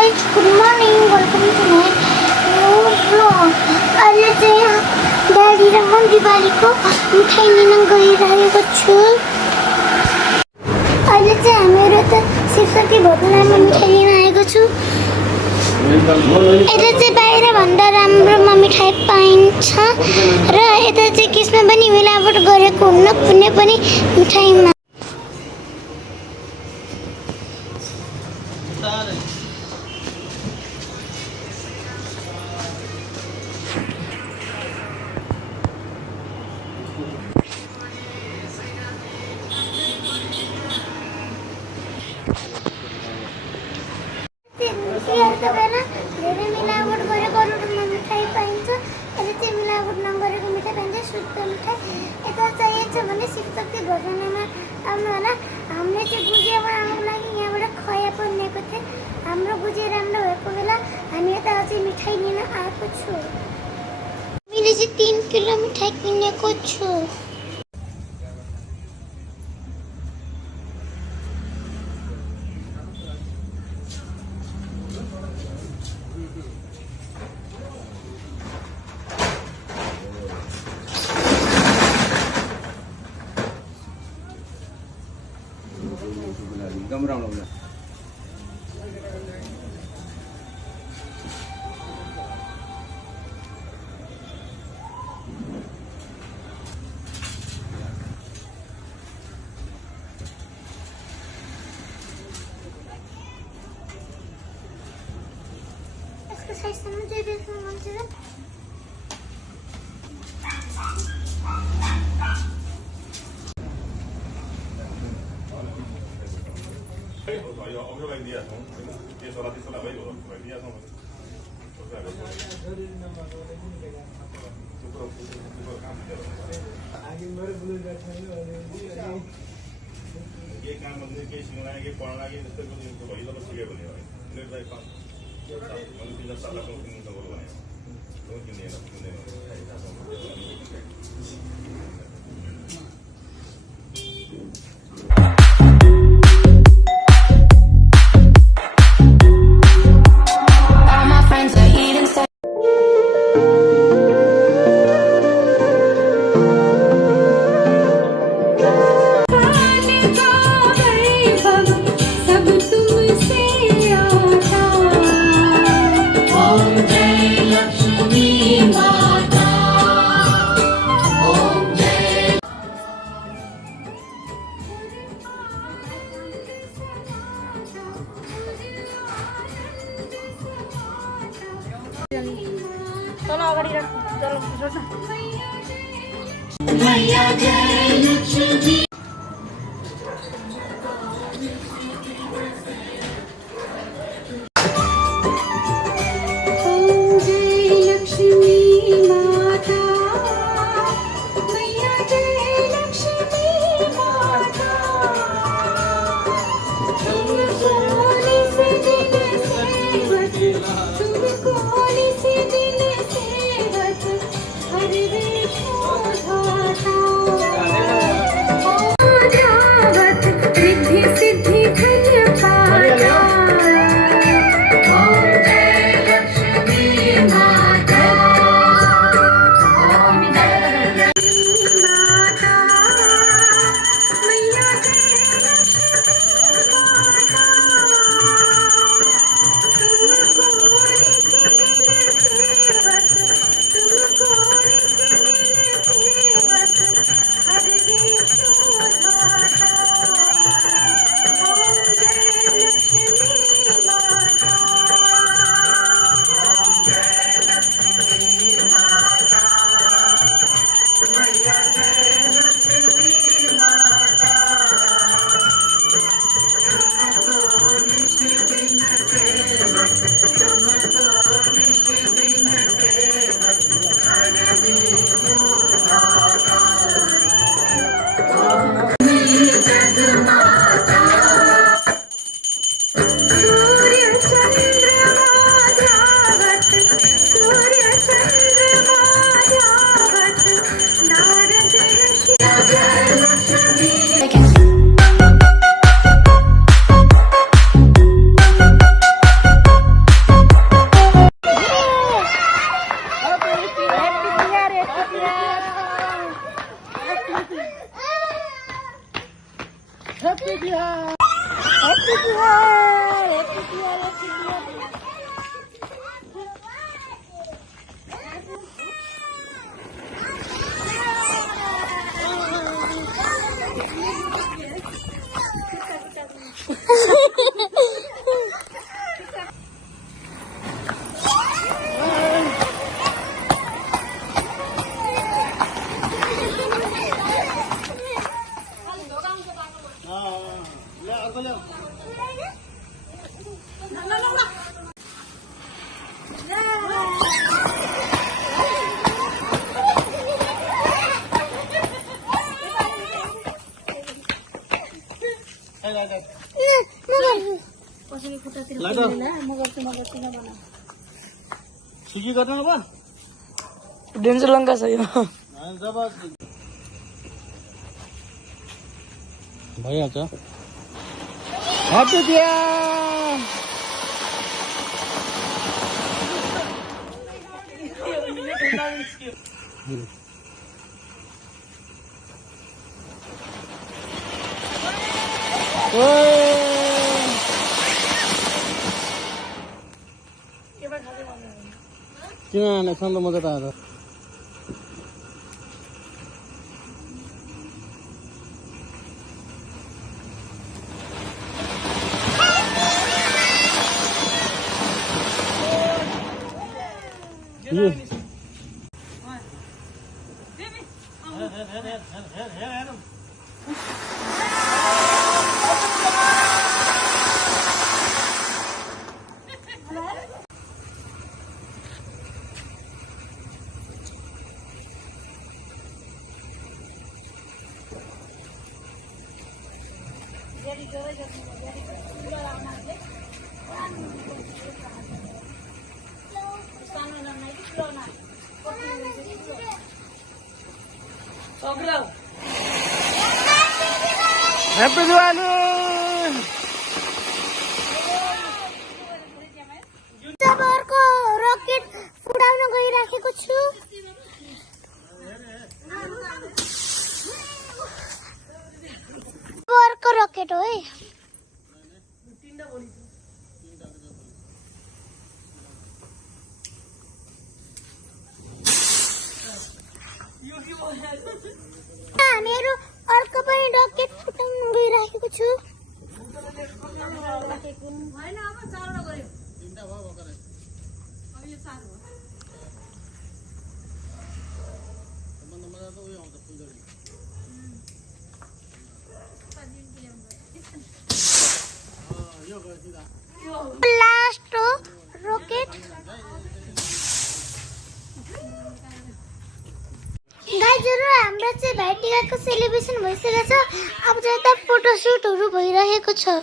guys, good morning. Welcome to my new vlog. अहिले चाहिँ daddy र म दिवालीको मिठाई लिन गइरहेको छु। अहिले चाहिँ हामीहरू त शिवशक्ति भोजनालयमा मिठाई लिन आएको छु। यता चाहिँ बाहिर भन्दा राम्रोमा मिठाई पाइन्छ र यता चाहिँ केसमा पनि मिलावट गरेको हुन्न कुनै पनि मिठाईमा। धेरै मिलावट गरेको मिठाई पाइन्छ। यता चाहिँ मिलावट नगरेको मिठाई पाइन्छ, शुद्ध मिठाई। यता चाहिएको छ भने शिवशक्ति भोजनालयमा आउनु होला। हामीले चाहिँ गुजिया बनाउनुको लागि यहाँबाट खया बनिएको थियो। हाम्रो गुजिया राम्रो भएको बेला हामी यता चाहिँ मिठाई लिन आएको छु। मैले चाहिँ 3 किलो मिठाई किनेको छु। एकदम राम्रो हुन्छ। यसको साइजसम्म चाहिँ देख्नु मन छ। ये काम मतलब के सिंगला के पढ़ना के जैसे कुछ तो वही तो सीखे बने हुए नेट बाय काम मतलब कि जैसा लगा कुछ नहीं तो बोल रहे हैं तो किन्हीं ना किन्हीं चलो अगाडि राख। चलो जोड्छ। मैया जय लक्ष्मी। लाइटर म गर्छु नबना सुकी गर्नु न बा डेन्जर लङ्का छ यो जब भइहाल्छ ह्याप्पी बिहा किन खान त मजा त आएर ह्याप्पी दिवाली जब अर्को रकेट उडाउन गइराखेको छु अर्को रकेट हो है हामीहरू अर्को पनि रकेट फुटाउन गइराखेको छु लास्ट हो रकेट गाइजहरु हाम्रो चाहिँ भाइटिकाको सेलिब्रेसन भइसकेको छ अब चाहिँ यता फोटोसुटहरू भइरहेको छ